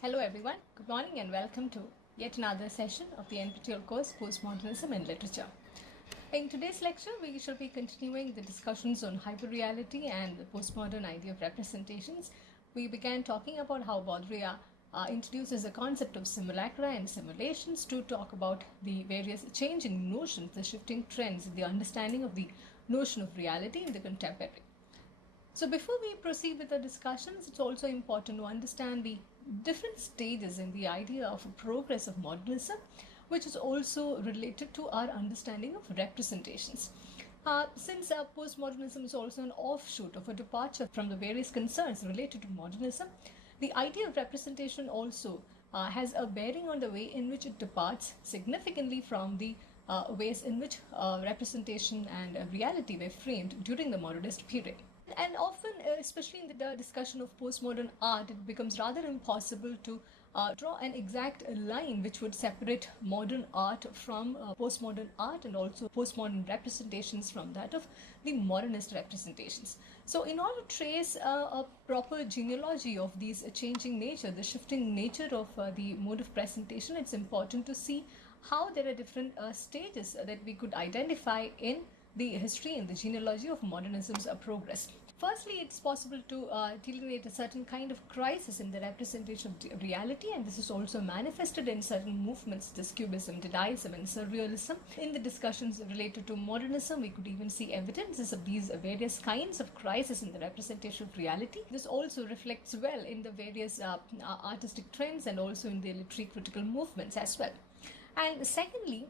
Hello everyone, good morning and welcome to yet another session of the NPTEL course Postmodernism in Literature. In today's lecture, we shall be continuing the discussions on hyperreality and the postmodern idea of representations. We began talking about how Baudrillard introduces the concept of simulacra and simulations to talk about the various changing notions, the shifting trends, the understanding of the notion of reality in the contemporary. So before we proceed with the discussions, it's also important to understand the different stages in the idea of progress of modernism, which is also related to our understanding of representations. Since postmodernism is also an offshoot of a departure from the various concerns related to modernism, the idea of representation also has a bearing on the way in which it departs significantly from the ways in which representation and reality were framed during the modernist period. And often, especially in the discussion of postmodern art, it becomes rather impossible to draw an exact line which would separate modern art from postmodern art and also postmodern representations from that of the modernist representations. So in order to trace a proper genealogy of these changing nature, the shifting nature of the mode of presentation, it's important to see how there are different stages that we could identify in the history and the genealogy of modernism's progress. Firstly, it's possible to delineate a certain kind of crisis in the representation of reality, and this is also manifested in certain movements such as Cubism, Dadaism, and Surrealism. In the discussions related to modernism, we could even see evidences of these various kinds of crisis in the representation of reality. This also reflects well in the various artistic trends and also in the literary critical movements as well. And secondly,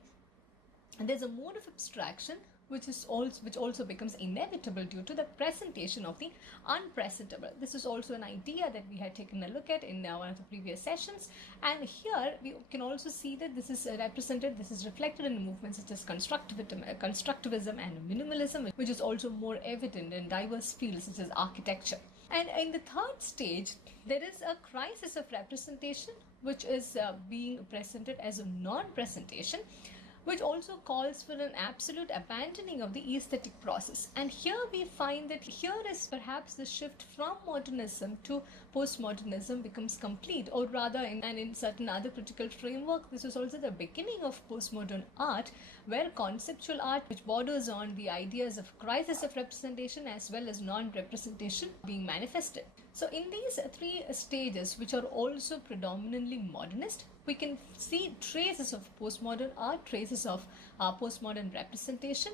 there's a mode of abstraction which also becomes inevitable due to the presentation of the unpresentable. This is also an idea that we had taken a look at in one of the previous sessions, and here we can also see that this is reflected in movements such as constructivism and minimalism, which is also more evident in diverse fields such as architecture. And in the third stage, there is a crisis of representation which is being presented as a non-presentation, which also calls for an absolute abandoning of the aesthetic process. And here we find that here is perhaps the shift from modernism to postmodernism becomes complete, or rather in certain other critical framework, this is also the beginning of postmodern art, where conceptual art, which borders on the ideas of crisis of representation as well as non-representation, being manifested. So in these three stages, which are also predominantly modernist, we can see traces of postmodern art, traces of postmodern representation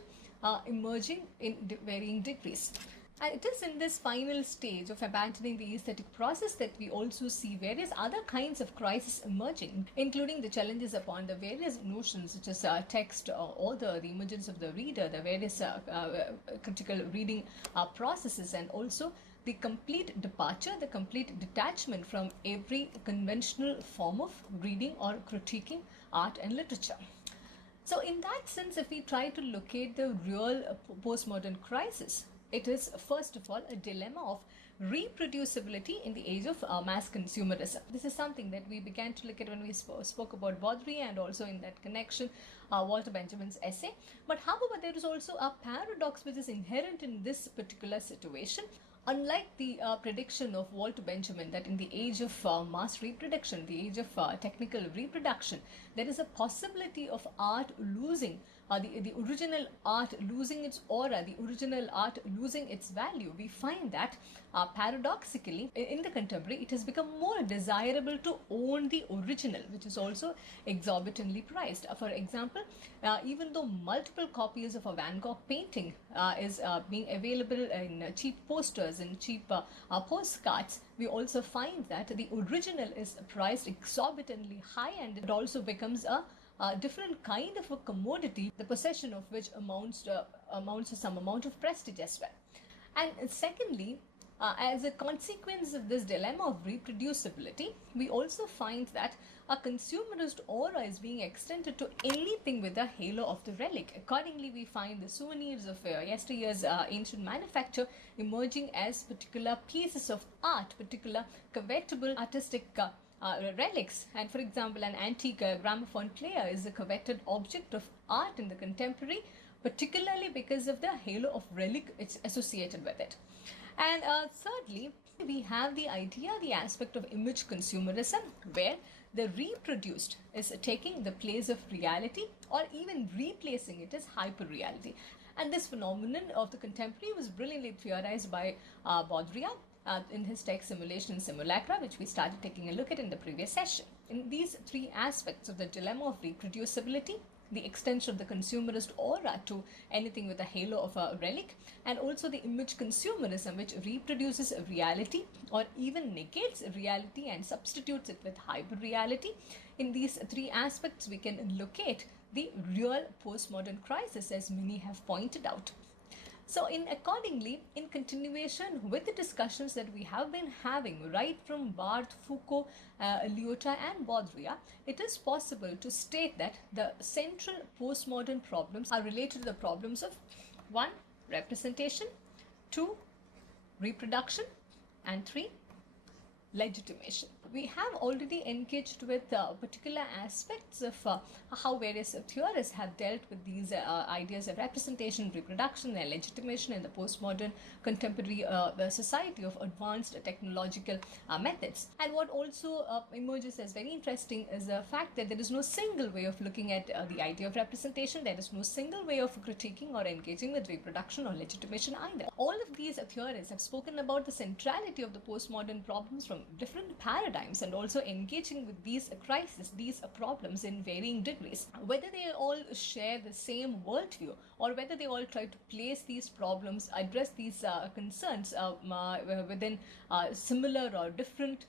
emerging in varying degrees. And it is in this final stage of abandoning the aesthetic process that we also see various other kinds of crises emerging, including the challenges upon the various notions such as text, author, the emergence of the reader, the various critical reading processes, and also the complete departure, the complete detachment from every conventional form of reading or critiquing art and literature. So in that sense, if we try to locate the real postmodern crisis, it is first of all a dilemma of reproducibility in the age of mass consumerism. This is something that we began to look at when we spoke about Baudrillard, and also in that connection Walter Benjamin's essay. But however, there is also a paradox which is inherent in this particular situation. Unlike the prediction of Walter Benjamin that in the age of mass reproduction, the age of technical reproduction, there is a possibility of art losing, the original art losing its aura, the original art losing its value, we find that paradoxically in the contemporary it has become more desirable to own the original, which is also exorbitantly priced. For example, even though multiple copies of a Van Gogh painting is being available in cheap posters and cheap postcards, we also find that the original is priced exorbitantly high, and it also becomes a different kind of a commodity, the possession of which amounts to some amount of prestige as well. And secondly, as a consequence of this dilemma of reproducibility, we also find that a consumerist aura is being extended to anything with a halo of the relic. Accordingly, we find the souvenirs of yesteryear's ancient manufacture emerging as particular pieces of art, particular covetable artistic relics. And for example, an antique gramophone player is a coveted object of art in the contemporary, particularly because of the halo of relic it's associated with it. And thirdly, We have the idea, the aspect of image consumerism, where the reproduced is taking the place of reality or even replacing it as hyperreality. And this phenomenon of the contemporary was brilliantly theorized by Baudrillard in his text Simulation and Simulacra, which we started taking a look at in the previous session. In these three aspects of the dilemma of reproducibility, the extension of the consumerist aura to anything with a halo of a relic, and also the image consumerism, which reproduces a reality or even negates a reality and substitutes it with hyperreality. In these three aspects, we can locate the real postmodern crisis, as many have pointed out. So accordingly, in continuation with the discussions that we have been having right from Barthes, Foucault, Lyotard and Baudrillard, it is possible to state that the central postmodern problems are related to the problems of 1. Representation, 2. Reproduction, and 3. Legitimation. We have already engaged with particular aspects of how various theorists have dealt with these ideas of representation, reproduction and legitimation in the postmodern contemporary society of advanced technological methods. And what also emerges as very interesting is the fact that there is no single way of looking at the idea of representation. There is no single way of critiquing or engaging with reproduction or legitimation either. All of these theorists have spoken about the centrality of the postmodern problems from different paradigms and also engaging with these crises, these problems in varying degrees. Whether they all share the same worldview or whether they all try to place these problems, address these concerns within similar or different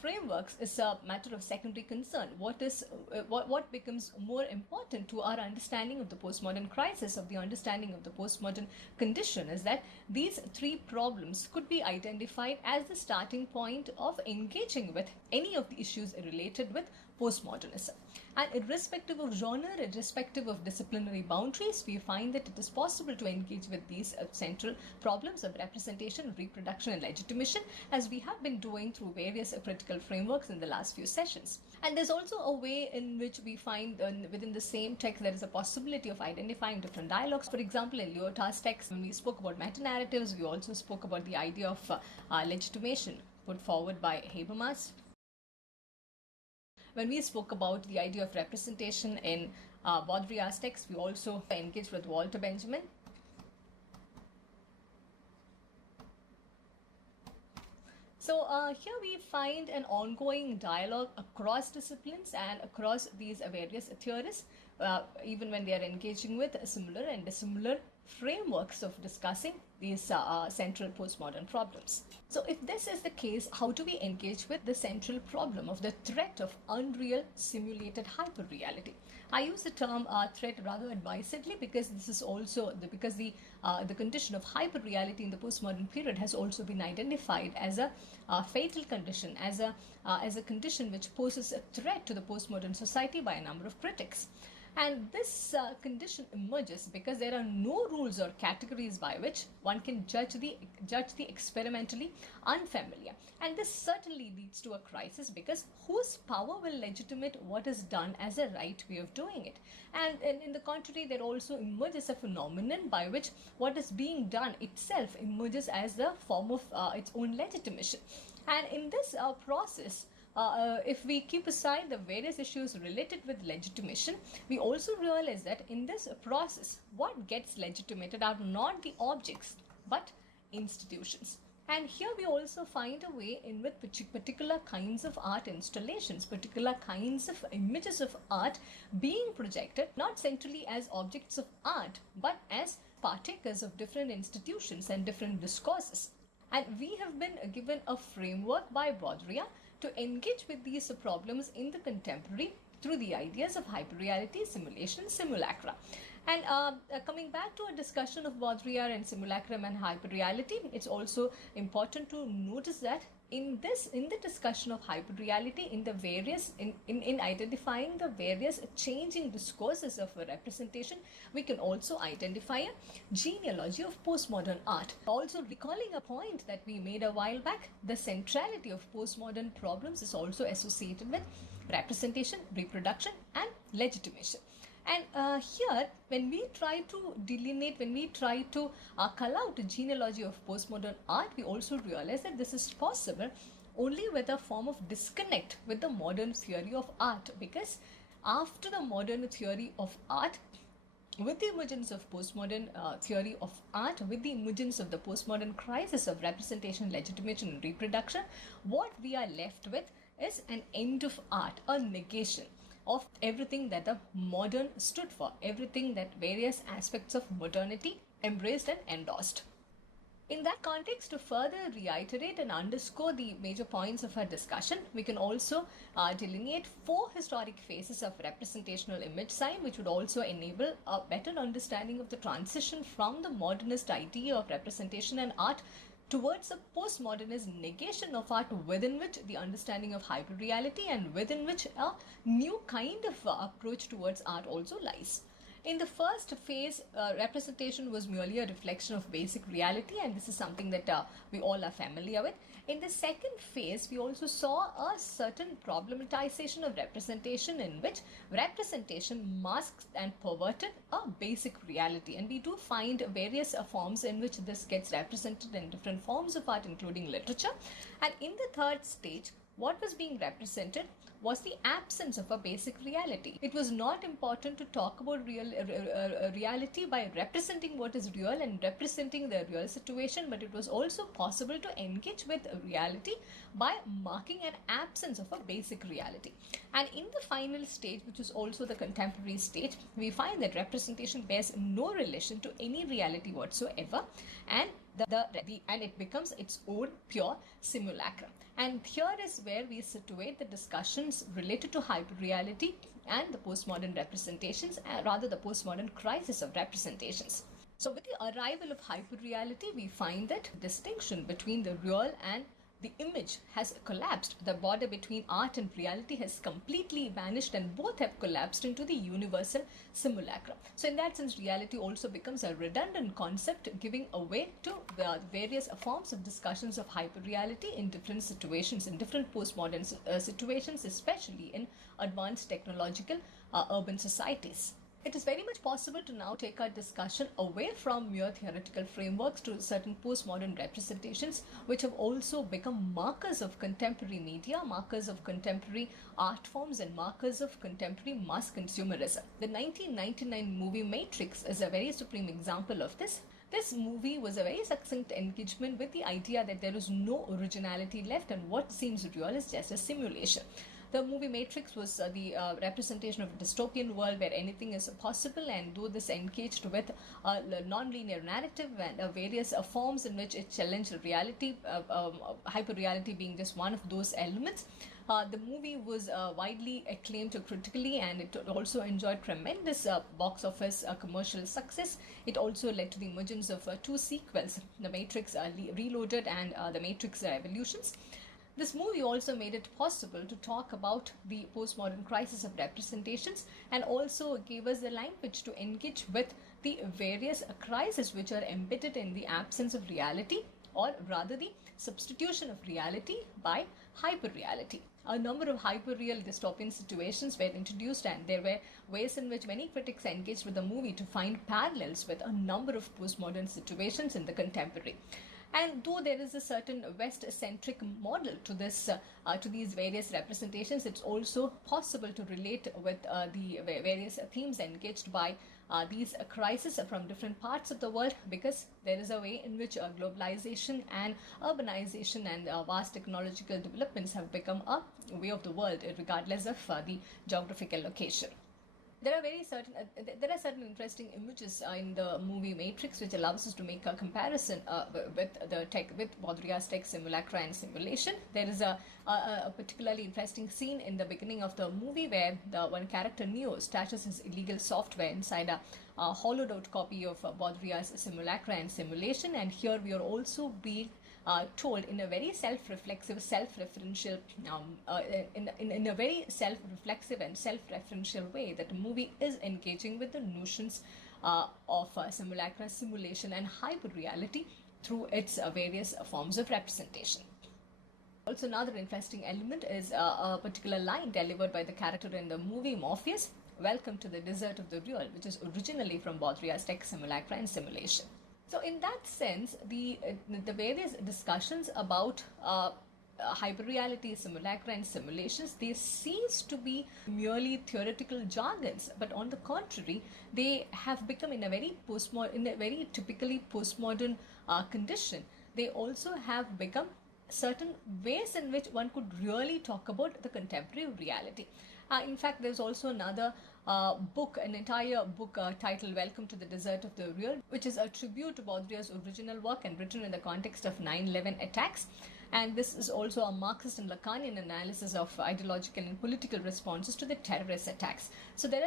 frameworks is a matter of secondary concern. What becomes more important to our understanding of the postmodern crisis, of the understanding of the postmodern condition, is that these three problems could be identified as the starting point of engaging with any of the issues related with postmodernism. And irrespective of genre, irrespective of disciplinary boundaries, we find that it is possible to engage with these central problems of representation, reproduction and legitimation, as we have been doing through various critical frameworks in the last few sessions. And there's also a way in which we find within the same text there is a possibility of identifying different dialogues. For example, in Lyotard's text, when we spoke about meta-narratives, we also spoke about the idea of legitimation put forward by Habermas. When we spoke about the idea of representation in Baudrillard's text, we also engaged with Walter Benjamin. So here we find an ongoing dialogue across disciplines and across these various theorists, even when they are engaging with similar and dissimilar frameworks of discussing these central postmodern problems. So if this is the case, how do we engage with the central problem of the threat of unreal simulated hyperreality? I use the term threat rather advisedly because this is also the condition of hyperreality in the postmodern period has also been identified as a fatal condition, as a condition which poses a threat to the postmodern society by a number of critics. And this condition emerges because there are no rules or categories by which one can judge the experimentally unfamiliar. And this certainly leads to a crisis, because whose power will legitimate what is done as a right way of doing it? And in the contrary, there also emerges a phenomenon by which what is being done itself emerges as the form of its own legitimation. And in this process, if we keep aside the various issues related with legitimation, we also realize that in this process, what gets legitimated are not the objects, but institutions. And here we also find a way in which particular kinds of art installations, particular kinds of images of art being projected, not centrally as objects of art, but as partakers of different institutions and different discourses. And we have been given a framework by Baudrillard to engage with these problems in the contemporary through the ideas of hyperreality, simulation, simulacra. And coming back to a discussion of Baudrillard and simulacrum and hyperreality, it's also important to notice that in the discussion of hyperreality, in identifying the various changing discourses of representation, we can also identify a genealogy of postmodern art. Also recalling a point that we made a while back, the centrality of postmodern problems is also associated with representation, reproduction and legitimation. And here, when we try to delineate, when we try to cull out the genealogy of postmodern art, we also realize that this is possible only with a form of disconnect with the modern theory of art, because after the modern theory of art, with the emergence of postmodern theory of art, with the emergence of the postmodern crisis of representation, legitimation, and reproduction, what we are left with is an end of art, a negation of everything that the modern stood for, everything that various aspects of modernity embraced and endorsed. In that context, to further reiterate and underscore the major points of our discussion, we can also delineate 4 historic phases of representational image science, which would also enable a better understanding of the transition from the modernist idea of representation and art towards a postmodernist negation of art, within which the understanding of hyperreality and within which a new kind of approach towards art also lies. In the first phase, representation was merely a reflection of basic reality, and this is something that we all are familiar with. In the second phase, we also saw a certain problematization of representation, in which representation masked and perverted a basic reality. And we do find various forms in which this gets represented in different forms of art, including literature. And in the third stage, what was being represented was the absence of a basic reality. It was not important to talk about reality by representing what is real and representing the real situation, but it was also possible to engage with reality by marking an absence of a basic reality. And in the final stage, which is also the contemporary stage, we find that representation bears no relation to any reality whatsoever, and and it becomes its own pure simulacrum. And here is where we situate the discussions related to hyperreality and the postmodern representations, rather the postmodern crisis of representations. So with the arrival of hyperreality, we find that distinction between the real and the image has collapsed. The border between art and reality has completely vanished, and both have collapsed into the universal simulacrum. So in that sense, reality also becomes a redundant concept, giving away to the various forms of discussions of hyperreality in different situations, in different postmodern situations, especially in advanced technological urban societies. It is very much possible to now take our discussion away from mere theoretical frameworks to certain postmodern representations, which have also become markers of contemporary media, markers of contemporary art forms, and markers of contemporary mass consumerism. The 1999 movie Matrix is a very supreme example of this. This movie was a very succinct engagement with the idea that there is no originality left, and what seems real is just a simulation. The movie Matrix was the representation of a dystopian world where anything is possible, and though this engaged with a non-linear narrative and various forms in which it challenged reality, hyperreality being just one of those elements, the movie was widely acclaimed critically, and it also enjoyed tremendous box office commercial success. It also led to the emergence of 2 sequels, The Matrix Reloaded and The Matrix Revolutions. This movie also made it possible to talk about the postmodern crisis of representations, and also gave us the language to engage with the various crises which are embedded in the absence of reality, or rather the substitution of reality by hyperreality. A number of hyperreal dystopian situations were introduced, and there were ways in which many critics engaged with the movie to find parallels with a number of postmodern situations in the contemporary. And though there is a certain West-centric model to this, to these various representations, it's also possible to relate with the various themes engaged by these crises from different parts of the world, because there is a way in which globalization and urbanization and vast technological developments have become a way of the world, regardless of the geographical location. There are certain interesting images in the movie Matrix which allows us to make a comparison with Baudrillard's text Simulacra and Simulation. There is a particularly interesting scene in the beginning of the movie where the one character Neo stashes his illegal software inside a hollowed out copy of Baudrillard's Simulacra and Simulation, and here we are also being told in a very self-reflexive, self-referential, in a very self-reflexive and self-referential way that the movie is engaging with the notions of simulacra, simulation, and hyperreality through its various forms of representation. Also, another interesting element is a particular line delivered by the character in the movie Morpheus, "Welcome to the desert of the real," which is originally from Baudrillard's text Simulacra and Simulation. So in that sense, the various discussions about hyperreality, simulacra, and simulations, they seems to be merely theoretical jargons, but on the contrary, they have become in a very typically postmodern condition. They also have become certain ways in which one could really talk about the contemporary reality. In fact, there's also another an entire book titled "Welcome to the Desert of the Real," which is a tribute to Baudrillard's original work and written in the context of 9/11 attacks. And this is also a Marxist and Lacanian analysis of ideological and political responses to the terrorist attacks. So there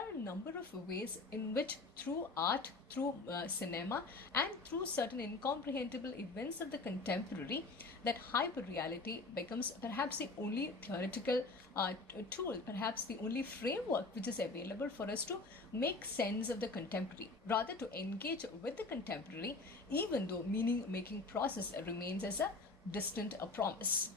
are a number of ways in which, through art, through cinema, and through certain incomprehensible events of the contemporary, that hyperreality becomes perhaps the only theoretical tool, perhaps the only framework which is available for us to make sense of the contemporary, rather to engage with the contemporary, even though meaning-making process remains as a distant promise.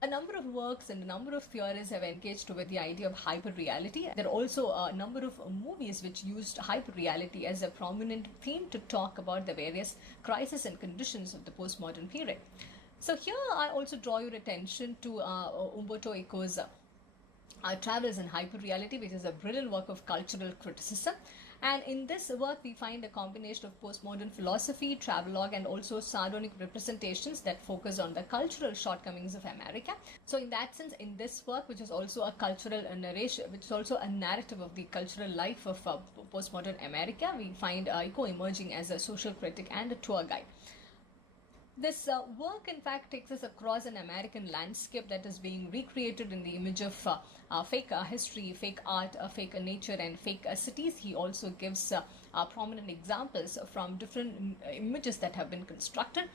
A number of works and a number of theories have engaged with the idea of hyperreality. There are also a number of movies which used hyperreality as a prominent theme to talk about the various crises and conditions of the postmodern period. So here I also draw your attention to Umberto Eco's Travels in Hyperreality, which is a brilliant work of cultural criticism. And in this work, we find a combination of postmodern philosophy, travelogue, and also sardonic representations that focus on the cultural shortcomings of America. So in that sense, in this work, which is also a cultural narration, which is also a narrative of the cultural life of postmodern America, we find Eco emerging as a social critic and a tour guide. This work, in fact, takes us across an American landscape that is being recreated in the image of fake history, fake art, fake nature, and fake cities. He also gives prominent examples from different images that have been constructed.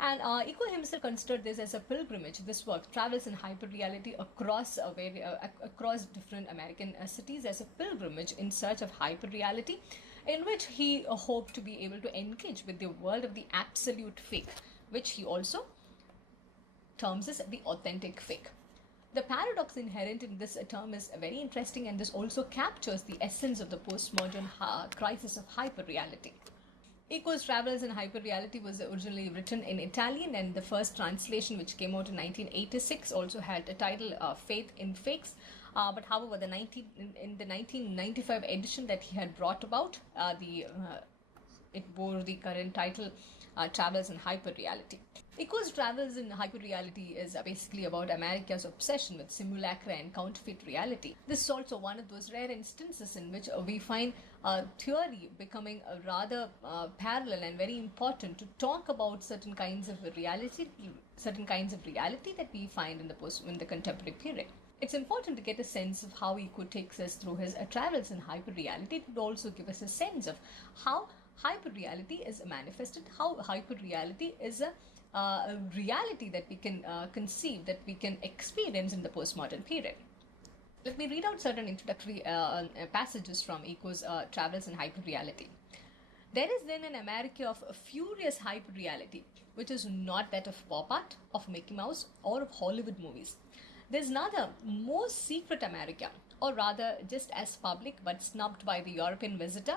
And Eco himself considered this as a pilgrimage. This work, Travels in Hyperreality, across different American cities, as a pilgrimage in search of hyperreality, in which he hoped to be able to engage with the world of the absolute fake, which he also terms as the authentic fake. The paradox inherent in this term is very interesting, and this also captures the essence of the postmodern crisis of hyperreality. Eco's Travels in Hyperreality was originally written in Italian, and the first translation, which came out in 1986, also had a title Faith in Fakes. But however, in the 1995 edition that he had brought about, it bore the current title Travels in Hyperreality. Eco's Travels in Hyperreality is basically about America's obsession with simulacra and counterfeit reality. This is also one of those rare instances in which we find theory becoming a rather parallel and very important to talk about certain kinds of reality that we find in the contemporary period. It's important to get a sense of how Eco takes us through his travels in hyperreality. It would also give us a sense of how hyperreality is manifested, how hyperreality is a reality that we can conceive, that we can experience in the postmodern period. Let me read out certain introductory passages from Eco's Travels in Hyperreality. There is then an America of furious hyperreality, which is not that of pop art, of Mickey Mouse, or of Hollywood movies. There is another, more secret America, or rather just as public but snubbed by the European visitor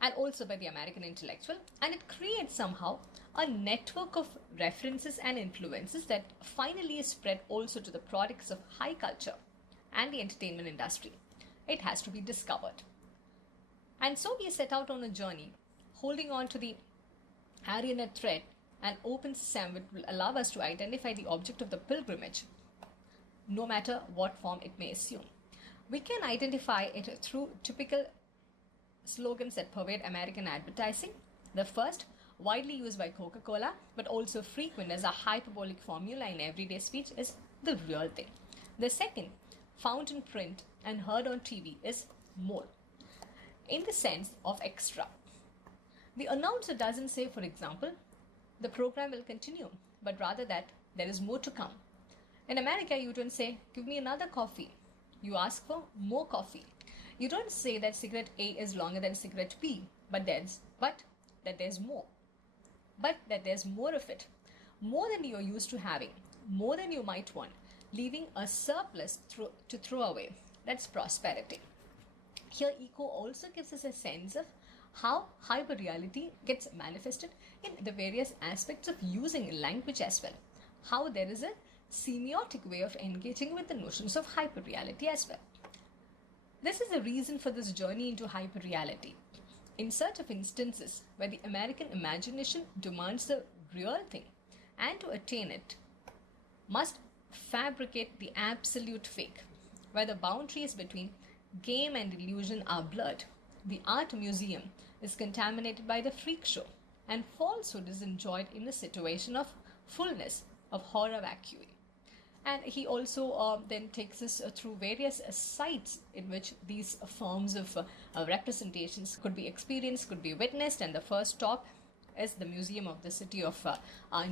and also by the American intellectual, and it creates somehow a network of references and influences that finally is spread also to the products of high culture and the entertainment industry. It has to be discovered. And so we set out on a journey, holding on to the Ariana thread, an open sesame which will allow us to identify the object of the pilgrimage, no matter what form it may assume. We can identify it through typical slogans that pervade American advertising. The first, widely used by CocaCola, but also frequent as a hyperbolic formula in everyday speech, is the real thing. The second, found in print and heard on TV, is more, in the sense of extra. The announcer doesn't say, for example, the program will continue, but rather that there is more to come. In America, you don't say, give me another coffee. You ask for more coffee. You don't say that cigarette A is longer than cigarette B, but that there's more. But that there's more of it, more than you're used to having. more than you might want, leaving a surplus to throw away. That's prosperity. Here, eco also gives us a sense of how hyperreality gets manifested in the various aspects of using language as well. How there is a semiotic way of engaging with the notions of hyperreality as well. This is the reason for this journey into hyperreality. In search of instances where the American imagination demands the real thing, and to attain it, must fabricate the absolute fake, where the boundaries between game and illusion are blurred. The art museum is contaminated by the freak show, and falsehood is enjoyed in a situation of fullness, of horror vacui. And he also then takes us through various sites in which these forms of representations could be experienced, could be witnessed, and the first stop is the Museum of the City of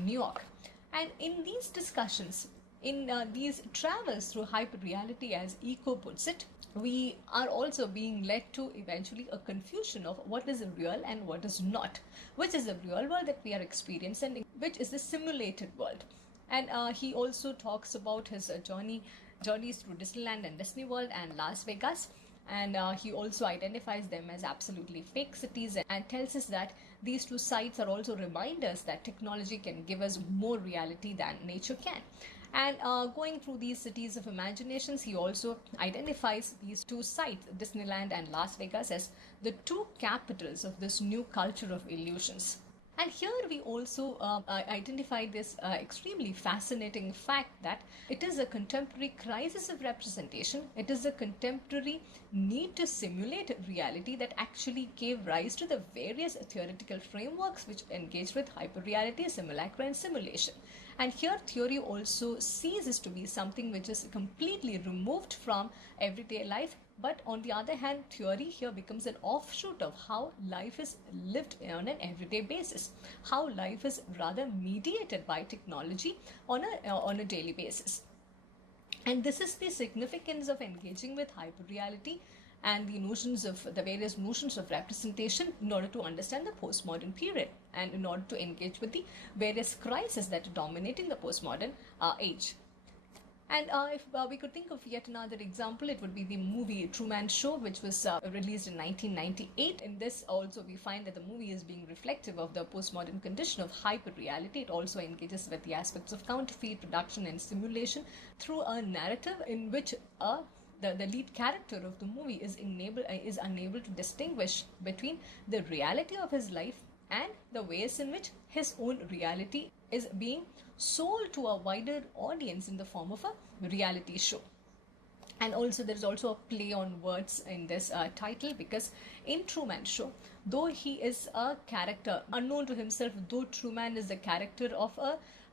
New York. And in these discussions, in these travels through hyperreality, as Eco puts it, we are also being led to eventually a confusion of what is real and what is not, which is the real world that we are experiencing and which is the simulated world. And he also talks about his journeys through Disneyland and Disney World and Las Vegas. And he also identifies them as absolutely fake cities and tells us that these two sites are also reminders that technology can give us more reality than nature can. And going through these cities of imaginations, he also identifies these two sites, Disneyland and Las Vegas, as the two capitals of this new culture of illusions. And here we also identify this extremely fascinating fact that it is a contemporary crisis of representation. It is a contemporary need to simulate reality that actually gave rise to the various theoretical frameworks which engaged with hyperreality, simulacrum, and simulation. And here theory also ceases to be something which is completely removed from everyday life. But on the other hand, theory here becomes an offshoot of how life is lived on an everyday basis, how life is rather mediated by technology on a daily basis. And this is the significance of engaging with hyperreality and the various notions of representation in order to understand the postmodern period and in order to engage with the various crises that are dominating the postmodern age. And if we could think of yet another example, it would be the movie Truman Show, which was released in 1998. In this also we find that the movie is being reflective of the postmodern condition of hyperreality. It also engages with the aspects of counterfeit, production and simulation through a narrative in which the lead character of the movie is unable to distinguish between the reality of his life and the ways in which his own reality is being sold to a wider audience in the form of a reality show. And also there is also a play on words in this title, because in Truman Show, though he is a character unknown to himself, though Truman is the character of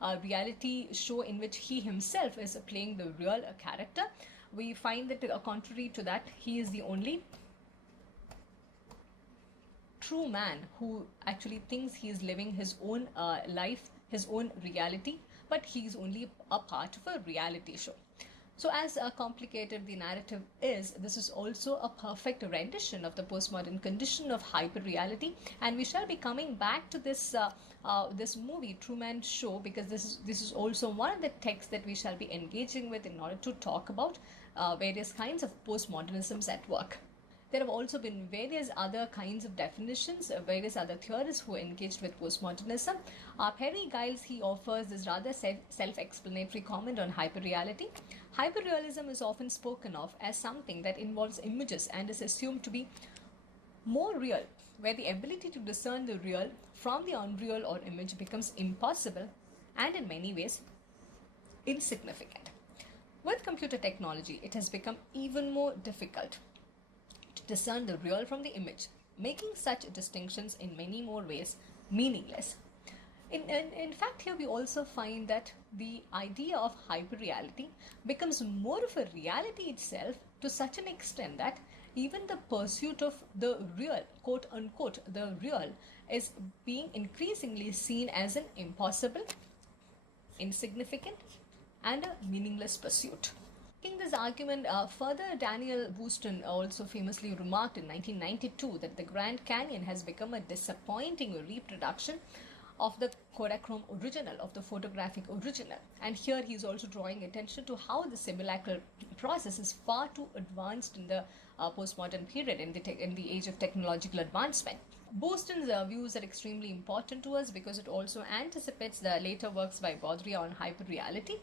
a reality show in which he himself is playing the real character, we find that contrary to that, he is the only true man who actually thinks he is living his own life, his own reality, but he is only a part of a reality show. So as complicated the narrative is, this is also a perfect rendition of the postmodern condition of hyperreality, and we shall be coming back to this movie Truman Show, because this is also one of the texts that we shall be engaging with in order to talk about various kinds of postmodernisms at work. There have also been various other kinds of definitions, various other theorists who engaged with postmodernism. Perry Giles, he offers this rather self-explanatory comment on hyperreality. Hyperrealism is often spoken of as something that involves images and is assumed to be more real, where the ability to discern the real from the unreal or image becomes impossible and in many ways insignificant. With computer technology, it has become even more difficult to discern the real from the image, making such distinctions in many more ways meaningless. In fact, here we also find that the idea of hyperreality becomes more of a reality itself to such an extent that even the pursuit of the real, quote unquote, the real, is being increasingly seen as an impossible, insignificant, and a meaningless pursuit. Taking this argument further, Daniel Booston also famously remarked in 1992 that the Grand Canyon has become a disappointing reproduction of the Kodachrome original, of the photographic original. And here he's also drawing attention to how the simulacral process is far too advanced in the postmodern period, in the age of technological advancement. Boston's views are extremely important to us because it also anticipates the later works by Baudrillard on hyperreality.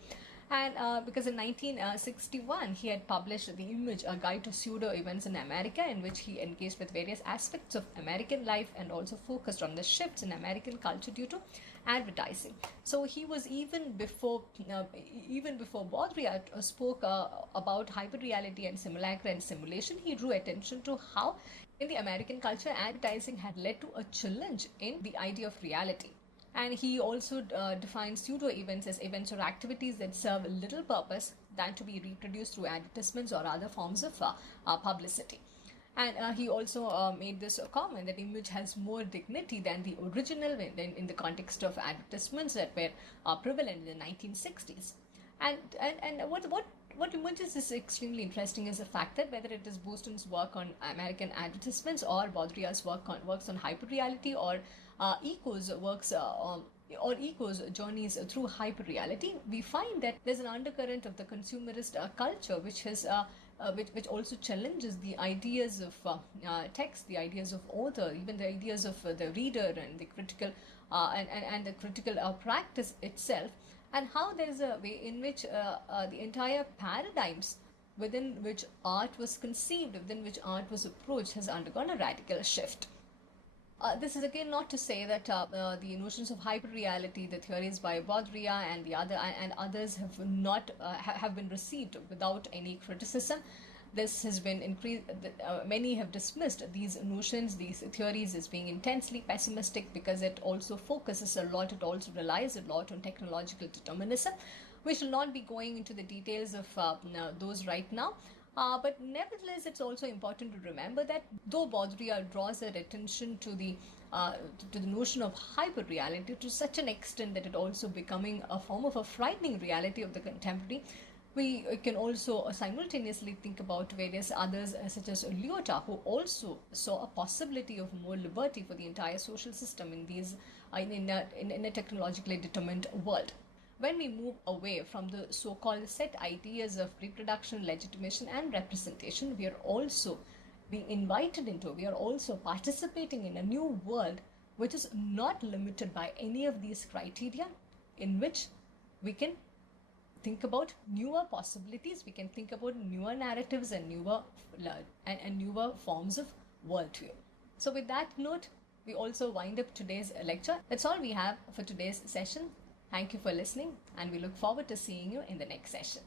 And because in 1961 he had published The Image, a guide to pseudo events in America, in which he engaged with various aspects of American life and also focused on the shifts in American culture due to advertising. So he was even before Baudrillard spoke about hyperreality and simulacra and simulation. He drew attention to how in the American culture advertising had led to a challenge in the idea of reality. And he also defines pseudo events as events or activities that serve little purpose than to be reproduced through advertisements or other forms of publicity. And he also made this comment that image has more dignity than the original in the context of advertisements that were prevalent in the 1960s. And what emerges is extremely interesting is the fact that whether it is Boston's work on American advertisements or Baudrillard's works on hyperreality or Eco's journeys through hyperreality, we find that there's an undercurrent of the consumerist culture which also challenges the ideas of text, the ideas of author, even the ideas of the reader and the critical and the critical practice itself, and how there is a way in which the entire paradigms within which art was conceived, within which art was approached, has undergone a radical shift. This is again not to say that the notions of hyperreality, the theories by Baudrillard and others have been received without any criticism. This has been many have dismissed these notions, these theories, as being intensely pessimistic because it also focuses a lot, it also relies a lot on technological determinism. We shall not be going into the details of those right now. But nevertheless, it's also important to remember that though Baudrillard draws our attention to the notion of hyperreality to such an extent that it also becoming a form of a frightening reality of the contemporary, we can also simultaneously think about various others such as Lyotard, who also saw a possibility of more liberty for the entire social system in a technologically determined world. When we move away from the so-called set ideas of reproduction, legitimation and representation, we are also being invited into, we are also participating in a new world which is not limited by any of these criteria, in which we can think about newer possibilities, we can think about newer narratives and newer forms of worldview. So with that note, we also wind up today's lecture. That's all we have for today's session. Thank you for listening, and we look forward to seeing you in the next session.